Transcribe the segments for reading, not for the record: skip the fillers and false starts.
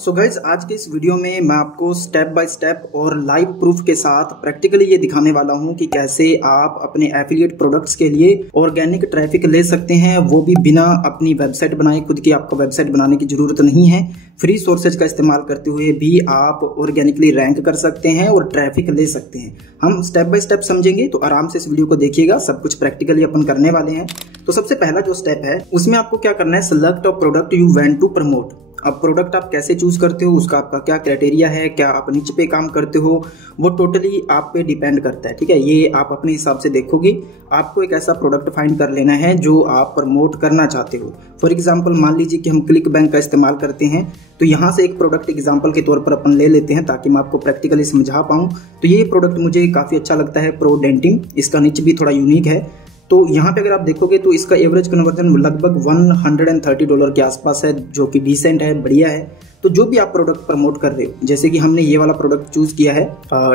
So guys आज के इस वीडियो में मैं आपको स्टेप बाय स्टेप और लाइव प्रूफ के साथ प्रैक्टिकली ये दिखाने वाला हूँ कि कैसे आप अपने एफिलिएट प्रोडक्ट्स के लिए ऑर्गेनिक ट्रैफिक ले सकते हैं, वो भी बिना अपनी वेबसाइट बनाए। खुद की आपको वेबसाइट बनाने की जरूरत नहीं है। फ्री सोर्सेज का इस्तेमाल करते हुए भी आप ऑर्गेनिकली रैंक कर सकते हैं और ट्रैफिक ले सकते हैं। हम स्टेप बाय स्टेप समझेंगे, तो आराम से इस वीडियो को देखिएगा। सब कुछ प्रैक्टिकली अपन करने वाले हैं। तो सबसे पहला जो स्टेप है उसमें आपको क्या करना है, select a product you want to promote. अब प्रोडक्ट आप कैसे चूज करते हो, उसका आपका क्या क्राइटेरिया है, क्या आप निच पे काम करते हो, वो टोटली आप पे डिपेंड करता है। ठीक है, ये आप अपने हिसाब से देखोगे। आपको एक ऐसा प्रोडक्ट फाइंड कर लेना है जो आप प्रमोट करना चाहते हो। फॉर एग्जांपल मान लीजिए कि हम क्लिक बैंक का इस्तेमाल करते हैं, तो यहाँ से एक प्रोडक्ट एग्जांपल के तौर पर अपन ले लेते हैं ताकि मैं आपको प्रैक्टिकली समझा पाऊँ। तो ये प्रोडक्ट मुझे काफ़ी अच्छा लगता है, प्रो डेंटिंग। इसका निच भी थोड़ा यूनिक है। तो यहाँ पे अगर आप देखोगे तो इसका एवरेज कन्वर्जन लगभग $130 के आसपास है, जो कि डिसेंट है, बढ़िया है। तो जो भी आप प्रोडक्ट प्रमोट कर रहे हो, जैसे कि हमने ये वाला प्रोडक्ट चूज किया है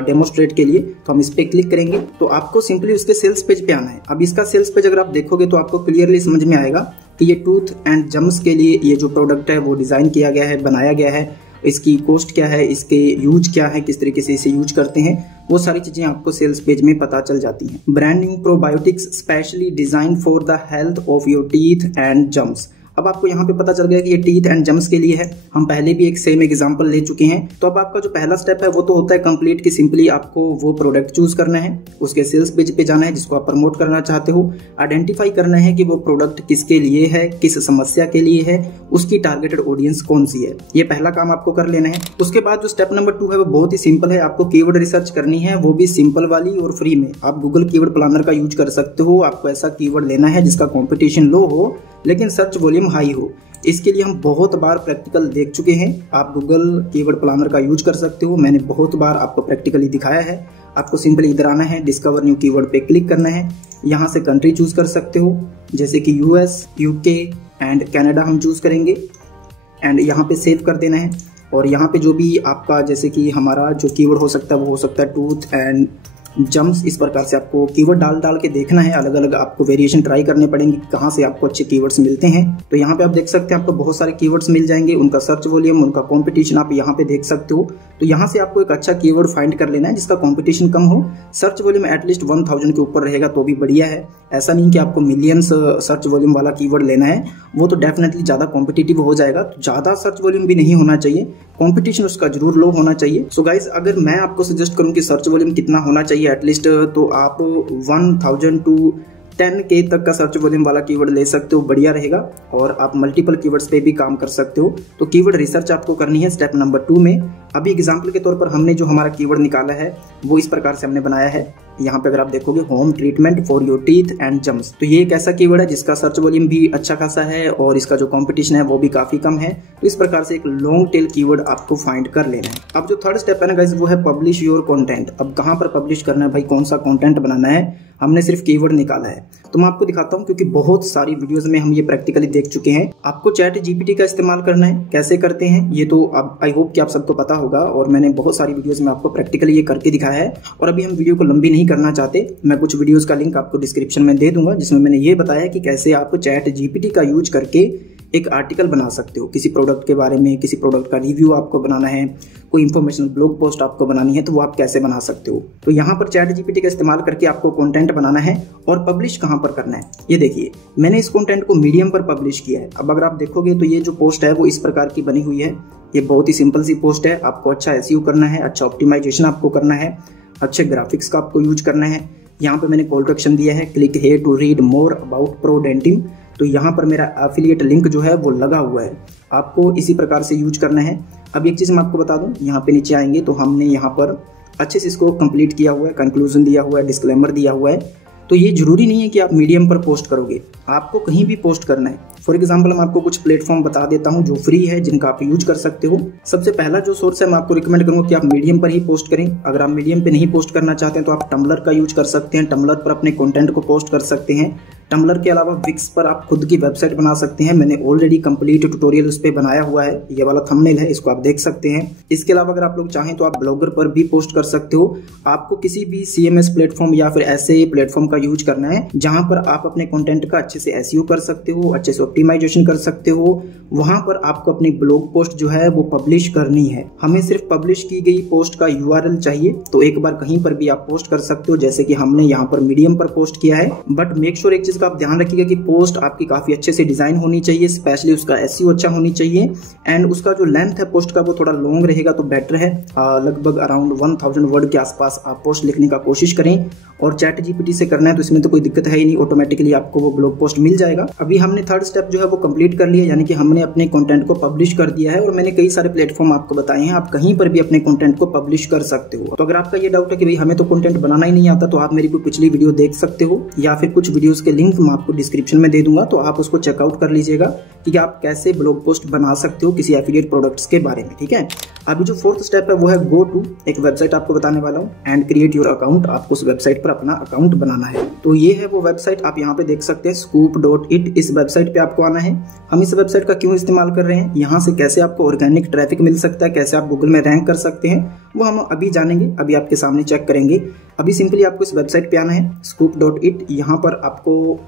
डेमोस्ट्रेट के लिए, तो हम इस पे क्लिक करेंगे तो आपको सिंपली उसके सेल्स पेज पे आना है। अब इसका सेल्स पेज अगर आप देखोगे तो आपको क्लियरली समझ में आएगा कि ये टूथ एंड जम्स के लिए ये जो प्रोडक्ट है वो डिजाइन किया गया है, बनाया गया है। इसकी कॉस्ट क्या है, इसके यूज क्या है, किस तरीके से इसे यूज करते हैं, वो सारी चीजें आपको सेल्स पेज में पता चल जाती हैं। Brand new probiotics specially design for the health of your teeth and germs. अब आपको यहाँ पे पता चल गया कि ये टीथ एंड जम्स के लिए है। हम पहले भी एक सेम एग्जांपल ले चुके हैं। तो अब आपका जो पहला स्टेप है वो तो होता है कंप्लीट, कि सिंपली आपको वो प्रोडक्ट चूज करना है, उसके सेल्स पेज पे जाना है जिसको आप प्रमोट करना चाहते हो, आइडेंटिफाई करना है कि वो प्रोडक्ट किसके लिए है, किस समस्या के लिए है, उसकी टारगेटेड ऑडियंस कौन सी है। ये पहला काम आपको कर लेना है। उसके बाद जो स्टेप नंबर 2 है वो बहुत ही सिंपल है। आपको कीवर्ड रिसर्च करनी है, वो भी सिंपल वाली और फ्री में। आप गूगल कीवर्ड प्लानर का यूज कर सकते हो। आपको ऐसा कीवर्ड लेना है जिसका कॉम्पिटिशन लो हो लेकिन सर्च वॉल्यूम हाई हो। इसके लिए हम बहुत बार प्रैक्टिकल देख चुके हैं। आप गूगल कीवर्ड प्लानर का यूज कर सकते हो। मैंने बहुत बार आपको प्रैक्टिकली दिखाया है। आपको सिंपली इधर आना है, डिस्कवर न्यू कीवर्ड पे क्लिक करना है। यहाँ से कंट्री चूज कर सकते हो, जैसे कि यूएस, यूके एंड कनाडा हम चूज करेंगे एंड यहाँ पे सेव कर देना है। और यहाँ पे जो भी आपका, जैसे कि हमारा जो कीवर्ड हो सकता है वो हो सकता है टूथ एंड जम्स। इस प्रकार से आपको कीवर्ड डाल के देखना है। अलग अलग आपको वेरिएशन ट्राई करने पड़ेंगे, कहाँ से आपको अच्छे कीवर्ड्स मिलते हैं। तो यहाँ पे आप देख सकते हैं आपको बहुत सारे कीवर्ड्स मिल जाएंगे, उनका सर्च वॉल्यूम, उनका कंपटीशन आप यहाँ पे देख सकते हो। तो यहाँ से आपको एक अच्छा कीवर्ड फाइंड कर लेना है जिसका कंपटीशन कम हो, सर्च वॉल्यूम एटलीस्ट 1000 के ऊपर रहेगा तो भी बढ़िया है। ऐसा नहीं कि आपको मिलियंस सर्च वॉल्यूम वाला कीवर्ड लेना है, वो तो डेफिनेटली ज़्यादा कॉम्पिटिटिव हो जाएगा। तो ज़्यादा सर्च वॉल्यूम भी नहीं होना चाहिए, कंपटीशन उसका जरूर लो होना चाहिए। सो गाइज, अगर मैं आपको सजेस्ट करूं कि सर्च वॉल्यूम कितना होना चाहिए एटलीस्ट, तो आप 1000 to 10K तक का सर्च वॉल्यूम वाला कीवर्ड ले सकते हो, बढ़िया रहेगा। और आप मल्टीपल कीवर्ड्स पे भी काम कर सकते हो। तो कीवर्ड रिसर्च आपको करनी है स्टेप नंबर 2 में। अभी एग्जांपल के तौर पर हमने जो हमारा कीवर्ड निकाला है वो इस प्रकार से हमने बनाया है। यहाँ पे अगर आप देखोगे, home treatment for your teeth and germs, तो ये एक ऐसा कीवर्ड है जिसका सर्च वॉल्यूम भी अच्छा खासा है और इसका जो कंपटीशन है वो भी काफी कम है। तो इस प्रकार से एक लॉन्ग टेल कीवर्ड आपको फाइंड कर लेना है। अब जो थर्ड स्टेप है ना गाइस, वो है पब्लिश योर कंटेंट। अब कहाँ पर पब्लिश करना है भाई, कौन सा कंटेंट बनाना है, हमने सिर्फ कीवर्ड निकाला है। तो मैं आपको दिखाता हूँ, क्योंकि बहुत सारी वीडियोस में हम ये प्रैक्टिकली देख चुके हैं। आपको चैट जीपीटी का इस्तेमाल करना है। कैसे करते हैं ये तो अब आई होप कि आप सबको पता होगा, और मैंने बहुत सारी वीडियोस में आपको प्रैक्टिकली ये करके दिखाया है। और अभी हम वीडियो को लंबी नहीं करना चाहते, मैं कुछ वीडियोस का लिंक आपको डिस्क्रिप्शन में दे दूंगा जिसमें मैंने ये बताया कि कैसे आप चैट जीपीटी का यूज करके एक आर्टिकल बना सकते हो। किसी प्रोडक्ट के बारे में, किसी प्रोडक्ट का रिव्यू आपको बनाना है, कोई इंफॉर्मेशनल ब्लॉग पोस्ट आपको बनानी है, तो वो आप कैसे बना सकते हो। तो यहाँ पर चैट जीपीटी का इस्तेमाल करके आपको कंटेंट बनाना है। और पब्लिश कहाँ पर करना है, ये देखिए, मैंने इस कंटेंट को मीडियम पर पब्लिश किया है। अब अगर आप देखोगे तो ये जो पोस्ट है वो इस प्रकार की बनी हुई है। ये बहुत ही सिंपल सी पोस्ट है। आपको अच्छा एसईओ करना है, अच्छा ऑप्टिमाइजेशन आपको करना है, अच्छे ग्राफिक्स का आपको यूज करना है। यहाँ पे मैंने कॉल टू एक्शन दिया है, click here to read more about pro denting. तो यहाँ पर मेरा एफिलिएट लिंक जो है वो लगा हुआ है, आपको इसी प्रकार से यूज करना है। अब एक चीज़ मैं आपको बता दूं, यहाँ पे नीचे आएंगे तो हमने यहाँ पर अच्छे से इसको कंप्लीट किया हुआ है, कंक्लूजन दिया हुआ है, डिस्क्लेमर दिया हुआ है। तो ये जरूरी नहीं है कि आप मीडियम पर पोस्ट करोगे, आपको कहीं भी पोस्ट करना है। फॉर एग्जाम्पल मैं आपको कुछ प्लेटफॉर्म बता देता हूं जो फ्री है, जिनका आप यूज कर सकते हो। सबसे पहला जो सोर्स है, मैं आपको रिकमेंड करूंगा कि आप मीडियम पर ही पोस्ट करें। अगर आप मीडियम पे नहीं पोस्ट करना चाहते हैं तो आप टम्बलर का यूज कर सकते हैं। टम्बलर पर अपने कंटेंट को पोस्ट कर सकते हैं। टम्बलर के अलावा विक्स पर आप खुद की वेबसाइट बना सकते हैं। मैंने ऑलरेडी कंप्लीट ट्यूटोरियल उस पर बनाया हुआ है, ये वाला थंबनेल है, इसको आप देख सकते हैं। इसके अलावा अगर आप लोग चाहें तो आप ब्लॉगर पर भी पोस्ट कर सकते हो। आपको किसी भी CMS प्लेटफॉर्म या फिर ऐसे प्लेटफॉर्म का यूज करना है जहां पर आप अपने कंटेंट का अच्छे से SEO कर सकते हो, अच्छे से ऑप्टिमाइजेशन कर सकते हो। वहां पर आपको अपनी ब्लॉग पोस्ट जो है वो पब्लिश करनी है। हमें सिर्फ पब्लिश की गई पोस्ट का URL चाहिए, तो एक बार कहीं पर भी आप पोस्ट कर सकते हो, जैसे कि हमने यहाँ पर मीडियम पर पोस्ट किया है। बट मेक श्योर एक चीज का आप ध्यान रखिएगा कि पोस्ट आपकी काफी अच्छे से डिजाइन होनी चाहिए, स्पेशली उसका SEO अच्छा होनी चाहिए, एंड उसका जो लेंथ है पोस्ट का वो थोड़ा लॉन्ग रहेगा तो बेटर है। लगभग अराउंड 1000 वर्ड के आसपास आप पोस्ट लिखने का कोशिश करें। और ChatGPT से करना है तो इसमें तो कोई दिक्कत है ही नहीं, ऑटोमेटिकली आपको वो ब्लॉग पोस्ट मिल जाएगा। अभी हमने थर्ड स्टेप जो है वो कंप्लीट कर लिया, यानी कि हमने अपने कंटेंट को पब्लिश कर दिया है। और मैंने कई सारे प्लेटफॉर्म आपको बताए हैं, आप कहीं पर भी अपने कंटेंट को पब्लिश कर सकते हो। तो अगर आपका ये डाउट है कि भाई हमें तो कंटेंट बनाना ही नहीं आता, तो आप मेरी कोई पिछली वीडियो देख सकते हो, या फिर कुछ वीडियोस के लिंक मैं आपको डिस्क्रिप्शन में दे दूंगा, तो आप उसको चेकआउट कर लीजिएगा कि आप कैसे ब्लॉग पोस्ट बना सकते हो किसी एफिलिएट प्रोडक्ट्स के बारे में। ठीक है, अभी जो फोर्थ स्टेप है वो है गो टू, एक वेबसाइट आपको बताने वाला हूँ, एंड क्रिएट योर अकाउंट। आपको उस वेबसाइट पर अपना अकाउंट बनाना है। तो ये है वो वेबसाइट, आप यहाँ पे देख सकते हैं scoop.it। इस वेबसाइट पे आपको आना है। हम इस वेबसाइट का क्यों इस्तेमाल कर रहे हैं, यहाँ से कैसे आपको ऑर्गेनिक ट्रैफिक मिल सकता है, कैसे आप गूगल में रैंक कर सकते हैं, वो हम अभी जानेंगे, अभी आपके सामने चेक करेंगे। अभी सिंपली आपको इस वेबसाइट पे आना है scoop.it। यहाँ पर आपको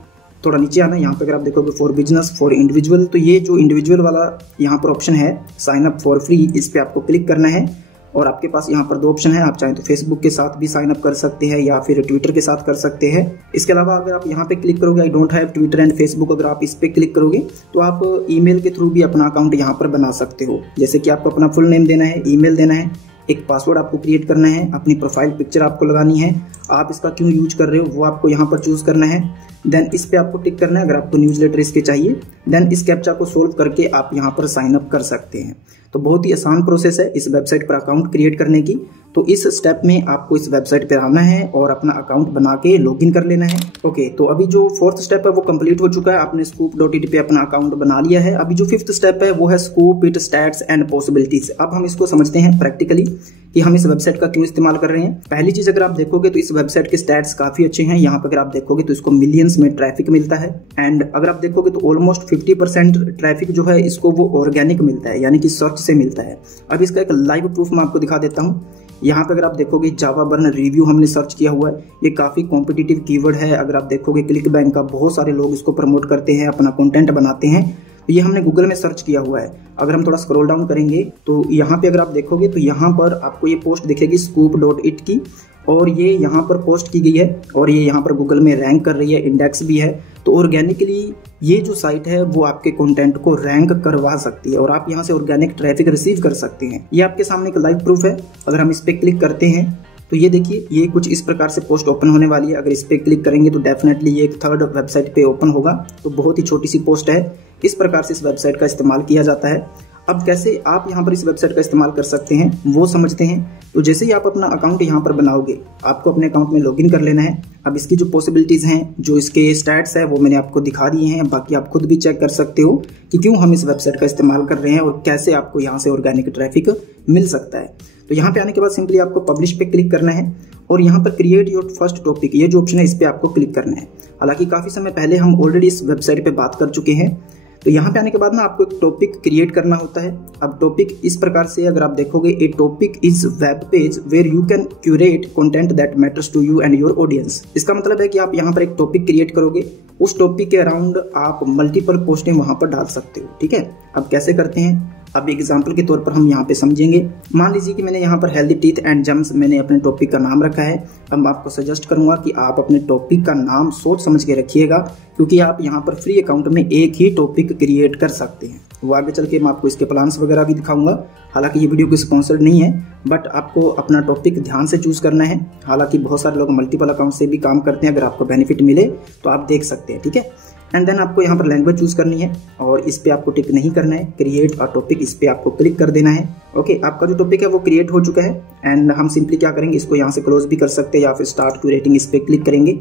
थोड़ा नीचे आना है, यहाँ पे अगर आप देखोगे फॉर बिजनेस, फॉर इंडिविजुअल, तो ये जो इंडिविजुअल वाला यहाँ पर ऑप्शन है साइन अप फॉर फ्री, इस पे आपको क्लिक करना है। और आपके पास यहाँ पर दो ऑप्शन है, आप चाहें तो फेसबुक के साथ भी साइन अप कर सकते हैं या फिर ट्विटर के साथ कर सकते हैं। इसके अलावा अगर आप यहाँ पे क्लिक करोगे I don't have Twitter and Facebook, अगर आप इस पे क्लिक करोगे तो आप ईमेल के थ्रू भी अपना अकाउंट यहाँ पर बना सकते हो। जैसे कि आपको अपना फुल नेम देना है, ईमेल देना है, एक पासवर्ड आपको क्रिएट करना है, अपनी प्रोफाइल पिक्चर आपको लगानी है, आप इसका क्यों यूज कर रहे हो वो आपको यहाँ पर चूज करना है। देन इस पे आपको टिक करना है अगर आपको न्यूज़लेटर इसके चाहिए। देन इस कैप्चा को सोल्व करके आप यहाँ पर साइन अप कर सकते हैं। तो बहुत ही आसान प्रोसेस है इस वेबसाइट पर अकाउंट क्रिएट करने की। तो इस स्टेप में आपको इस वेबसाइट पर आना है और अपना अकाउंट बना के लॉगिन कर लेना है। ओके, तो अभी जो फोर्थ स्टेप है वो कंप्लीट हो चुका है, आपने scoop.it पे अपना अकाउंट बना लिया है। अभी जो फिफ्थ स्टेप है वो है scoop it stats and possibilities. अब हम इसको समझते हैं प्रैक्टिकली कि हम इस वेबसाइट का क्यों इस्तेमाल कर रहे हैं। पहली चीज अगर आप देखोगे तो इस वेबसाइट के स्टैट्स काफी अच्छे हैं। यहाँ पर अगर आप देखोगे तो इसको मिलियंस में ट्रैफिक मिलता है, एंड अगर आप देखोगे तो ऑलमोस्ट 50% ट्रैफिक जो है इसको वो ऑर्गेनिक मिलता है, यानी कि सर्च से मिलता है। अब इसका एक लाइव प्रूफ मैं आपको दिखा देता हूँ। यहाँ पे अगर आप देखोगे जावा बर्न रिव्यू हमने सर्च किया हुआ है, ये काफ़ी कॉम्पिटिटिव कीवर्ड है। अगर आप देखोगे क्लिक बैंक का बहुत सारे लोग इसको प्रमोट करते हैं, अपना कंटेंट बनाते हैं, तो ये हमने गूगल में सर्च किया हुआ है। अगर हम थोड़ा स्क्रॉल डाउन करेंगे तो यहाँ पे अगर आप देखोगे तो यहाँ पर आपको ये पोस्ट दिखेगी scoop.it की, और ये यहाँ पर पोस्ट की गई है और ये यहाँ पर गूगल में रैंक कर रही है, इंडेक्स भी है। तो ऑर्गेनिकली ये जो साइट है वो आपके कंटेंट को रैंक करवा सकती है और आप यहाँ से ऑर्गेनिक ट्रैफिक रिसीव कर सकते हैं। ये आपके सामने एक लाइव प्रूफ है। अगर हम इस पर क्लिक करते हैं तो ये देखिए, ये कुछ इस प्रकार से पोस्ट ओपन होने वाली है। अगर इस पर क्लिक करेंगे तो डेफिनेटली ये एक थर्ड वेबसाइट पे ओपन होगा। तो बहुत ही छोटी सी पोस्ट है, इस प्रकार से इस वेबसाइट का इस्तेमाल किया जाता है। अब कैसे आप यहाँ पर इस वेबसाइट का इस्तेमाल कर सकते हैं वो समझते हैं। तो जैसे ही आप अपना अकाउंट यहाँ पर बनाओगे, आपको अपने अकाउंट में लॉगिन कर लेना है। अब इसकी जो पॉसिबिलिटीज हैं, जो इसके स्टैट्स है वो मैंने आपको दिखा दिए हैं, बाकी आप खुद भी चेक कर सकते हो कि क्यों हम इस वेबसाइट का इस्तेमाल कर रहे हैं और कैसे आपको यहाँ से ऑर्गेनिक ट्रैफिक मिल सकता है। तो यहाँ पे आने के बाद सिंपली आपको पब्लिश पे क्लिक करना है और यहाँ पर क्रिएट योर फर्स्ट टॉपिक, ये जो ऑप्शन है इस पे आपको क्लिक करना है। हालांकि काफी समय पहले हम ऑलरेडी इस वेबसाइट पे बात कर चुके हैं। तो यहाँ पे आने के बाद ना आपको एक टॉपिक क्रिएट करना होता है। अब टॉपिक इस प्रकार से अगर आप देखोगे, a topic is web page where you can curate content that matters to you and your audience. इसका मतलब है कि आप यहाँ पर एक टॉपिक क्रिएट करोगे, उस टॉपिक के अराउंड आप मल्टीपल पोस्टें वहां पर डाल सकते हो। ठीक है, अब कैसे करते हैं, अब एग्जाम्पल के तौर पर हम यहाँ पे समझेंगे। मान लीजिए कि मैंने यहाँ पर हेल्दी टीथ एंड जम्स मैंने अपने टॉपिक का नाम रखा है। अब मैं आपको सजेस्ट करूंगा कि आप अपने टॉपिक का नाम सोच समझ के रखिएगा, क्योंकि आप यहाँ पर फ्री अकाउंट में एक ही टॉपिक क्रिएट कर सकते हैं। वो आगे चल के मैं आपको इसके प्लान्स वगैरह भी दिखाऊंगा। हालांकि ये वीडियो कोई स्पॉन्सर्ड नहीं है, बट आपको अपना टॉपिक ध्यान से चूज करना है। हालांकि बहुत सारे लोग मल्टीपल अकाउंट से भी काम करते हैं, अगर आपको बेनिफिट मिले तो आप देख सकते हैं। ठीक है, एंड देन आपको यहाँ पर लैंग्वेज चूज करनी है और इस पे आपको टिक नहीं करना है, क्रिएट अ टॉपिक इस पे आपको क्लिक कर देना है। ओके, आपका जो टॉपिक है वो क्रिएट हो चुका है एंड हम सिंपली क्या करेंगे, इसको यहाँ से क्लोज भी कर सकते हैं या फिर स्टार्ट क्यूरेटिंग इस पे क्लिक करेंगे।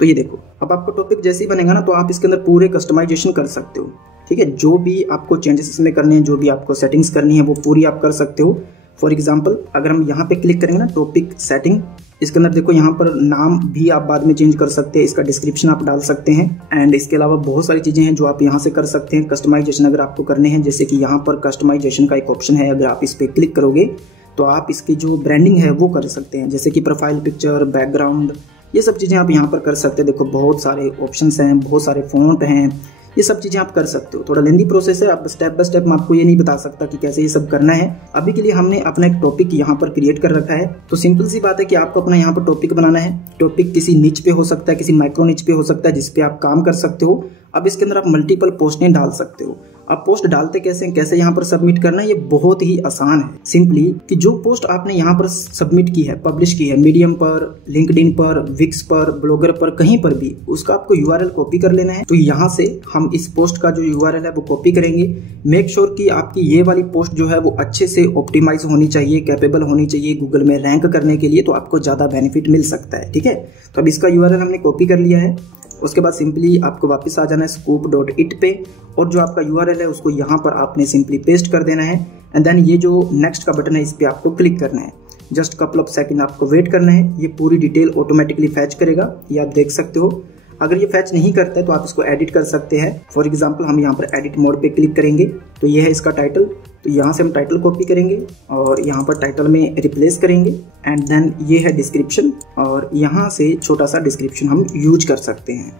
तो ये देखो, अब आपका टॉपिक जैसे ही बनेगा ना तो आप इसके अंदर पूरे कस्टमाइजेशन कर सकते हो। ठीक है, जो भी आपको चेंजेस इसमें करने हैं, जो भी आपको सेटिंग्स करनी है वो पूरी आप कर सकते हो। फॉर एग्जाम्पल अगर हम यहाँ पे क्लिक करेंगे ना टॉपिक सेटिंग, इसके अंदर देखो यहाँ पर नाम भी आप बाद में चेंज कर सकते हैं, इसका डिस्क्रिप्शन आप डाल सकते हैं एंड इसके अलावा बहुत सारी चीजें हैं जो आप यहाँ से कर सकते हैं। कस्टमाइजेशन अगर आपको करने हैं, जैसे कि यहाँ पर कस्टमाइजेशन का एक ऑप्शन है, अगर आप इस पर क्लिक करोगे तो आप इसकी जो ब्रांडिंग है वो कर सकते हैं, जैसे कि प्रोफाइल पिक्चर, बैकग्राउंड, ये सब चीज़ें आप यहाँ पर कर सकते हैं। देखो बहुत सारे ऑप्शंस हैं, बहुत सारे फॉन्ट हैं, ये सब चीज़ें आप कर सकते हो। थोड़ा लेंदी प्रोसेस है, आप स्टेप बाय स्टेप मैं आपको ये नहीं बता सकता कि कैसे ये सब करना है। अभी के लिए हमने अपना एक टॉपिक यहाँ पर क्रिएट कर रखा है, तो सिंपल सी बात है कि आपको अपना यहाँ पर टॉपिक बनाना है। टॉपिक किसी निच पे हो सकता है, किसी माइक्रो निच पे हो सकता है, जिसपे आप काम कर सकते हो। अब इसके अंदर आप मल्टीपल पोस्टें डाल सकते हो। अब पोस्ट डालते कैसे यहाँ पर सबमिट करना है, ये बहुत ही आसान है। सिंपली कि जो पोस्ट आपने यहाँ पर सबमिट की है, पब्लिश की है, मीडियम पर, लिंक्डइन पर, विक्स पर, ब्लॉगर पर, कहीं पर भी, उसका आपको यूआरएल कॉपी कर लेना है। तो यहाँ से हम इस पोस्ट का जो यूआरएल है वो कॉपी करेंगे। मेक श्योर कि आपकी ये वाली पोस्ट जो है वो अच्छे से ऑप्टिमाइज होनी चाहिए, कैपेबल होनी चाहिए गूगल में रैंक करने के लिए, तो आपको ज्यादा बेनिफिट मिल सकता है। ठीक है, तो अब इसका यूआरएल हमने कॉपी कर लिया है। उसके बाद सिंपली आपको वापस आ जाना है scoop.it पे, और जो आपका यूआरएल है उसको यहाँ पर आपने सिंपली पेस्ट कर देना है एंड देन ये जो नेक्स्ट का बटन है इस पे आपको क्लिक करना है। जस्ट कपल ऑफ सेकंड आपको वेट करना है, ये पूरी डिटेल ऑटोमेटिकली फैच करेगा, ये आप देख सकते हो। अगर ये फैच नहीं करता है तो आप इसको एडिट कर सकते हैं। फॉर एग्जांपल हम यहाँ पर एडिट मोड पे क्लिक करेंगे तो ये है इसका टाइटल, तो यहाँ से हम टाइटल कॉपी करेंगे और यहाँ पर टाइटल में रिप्लेस करेंगे एंड देन ये है डिस्क्रिप्शन, और यहाँ से छोटा सा डिस्क्रिप्शन हम यूज कर सकते हैं।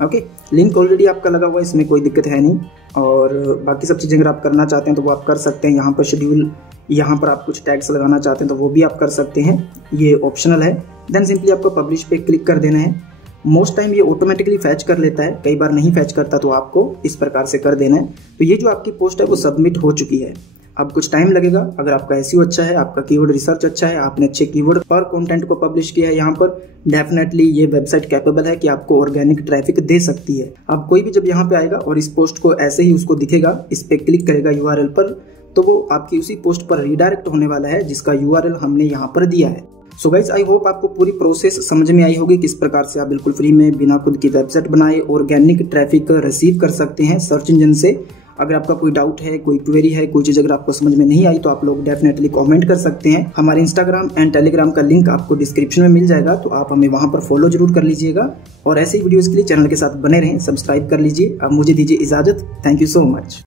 ओके, लिंक ऑलरेडी आपका लगा हुआ है, इसमें कोई दिक्कत है नहीं। और बाकी सब चीज़ें अगर आप करना चाहते हैं तो वो आप कर सकते हैं। यहाँ पर शेड्यूल, यहाँ पर आप कुछ टैग्स लगाना चाहते हैं तो वो भी आप कर सकते हैं, ये ऑप्शनल है। देन सिंपली आपको पब्लिश पे क्लिक कर देना है। मोस्ट टाइम ये ऑटोमेटिकली फैच कर लेता है, कई बार नहीं फैच करता, तो आपको इस प्रकार से कर देना है। तो ये जो आपकी पोस्ट है वो सबमिट हो चुकी है। अब कुछ टाइम लगेगा, अगर आपका एसईओ अच्छा है, आपका कीवर्ड रिसर्च अच्छा है, आपने अच्छे कीवर्ड पर कंटेंट को पब्लिश किया है यहाँ पर, डेफिनेटली ये वेबसाइट कैपेबल है कि आपको ऑर्गेनिक ट्रैफिक दे सकती है। अब कोई भी जब यहाँ पे आएगा और इस पोस्ट को ऐसे ही उसको दिखेगा, इस पे क्लिक करेगा यूआरएल पर, तो वो आपकी उसी पोस्ट पर रीडायरेक्ट होने वाला है जिसका यूआरएल हमने यहाँ पर दिया है। सो गाइज, आई होप आपको पूरी प्रोसेस समझ में आई होगी, किस प्रकार से आप बिल्कुल फ्री में बिना खुद की वेबसाइट बनाए ऑर्गेनिक ट्रैफिक रिसीव कर सकते हैं सर्च इंजन से। अगर आपका कोई डाउट है, कोई क्वेरी है, कोई चीज़ अगर आपको समझ में नहीं आई तो आप लोग डेफिनेटली कमेंट कर सकते हैं। हमारे इंस्टाग्राम एंड टेलीग्राम का लिंक आपको डिस्क्रिप्शन में मिल जाएगा, तो आप हमें वहां पर फॉलो जरूर कर लीजिएगा। और ऐसे ही वीडियोस के लिए चैनल के साथ बने रहें, सब्सक्राइब कर लीजिए। अब मुझे दीजिए इजाजत, थैंक यू सो मच।